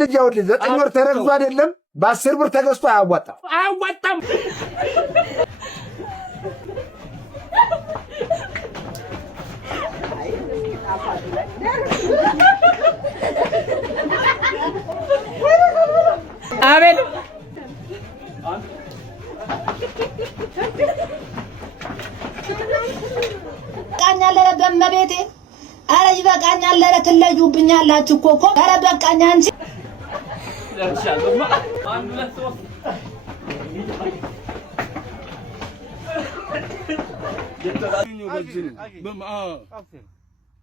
ልጅ ያውልኝ 9 ወር ተረግዞ አይደለም በ10 ብር ተገዝቶ አያዋጣም። አቤል ቃኛለ በመቤቴ አረ ይበቃኛል። አረ ትለዩብኛላችሁ እኮ አረ በቃኛ እንጂ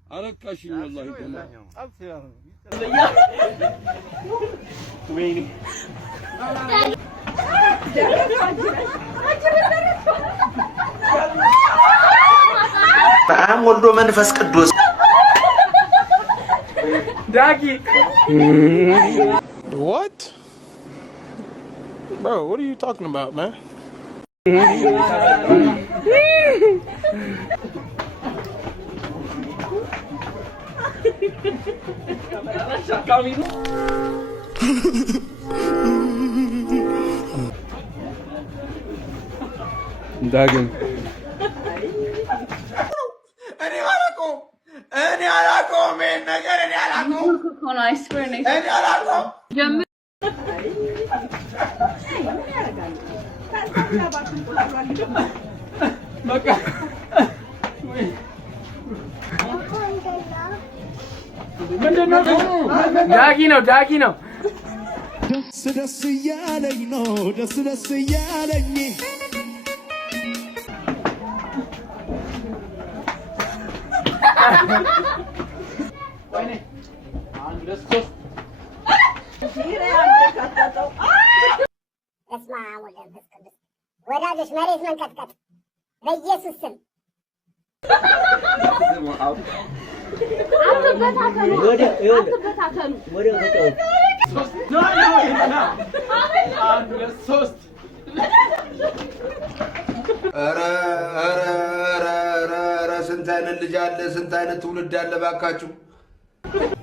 አረካሽኝ والله ተማም ወይኔ በአብ ወልዶ መንፈስ ቅዱስ ዳጊ What? Bro, what are you talking about, man? ዳግም እኔ አላውቀውም ይሄን ነገር እኔ አላውቀውም። ዳጊ ነው ደስ እያለኝ ነው ደስ እያለኝ ወይኔ አንድ ለሶስት ወዳጆች መሬት መንቀጥቀጥ በኢየሱስ ስም አንድ ለሶስት ኧረ ስንት አይነት ልጅ አለ፣ ስንት አይነት ትውልድ አለ ባካችሁ።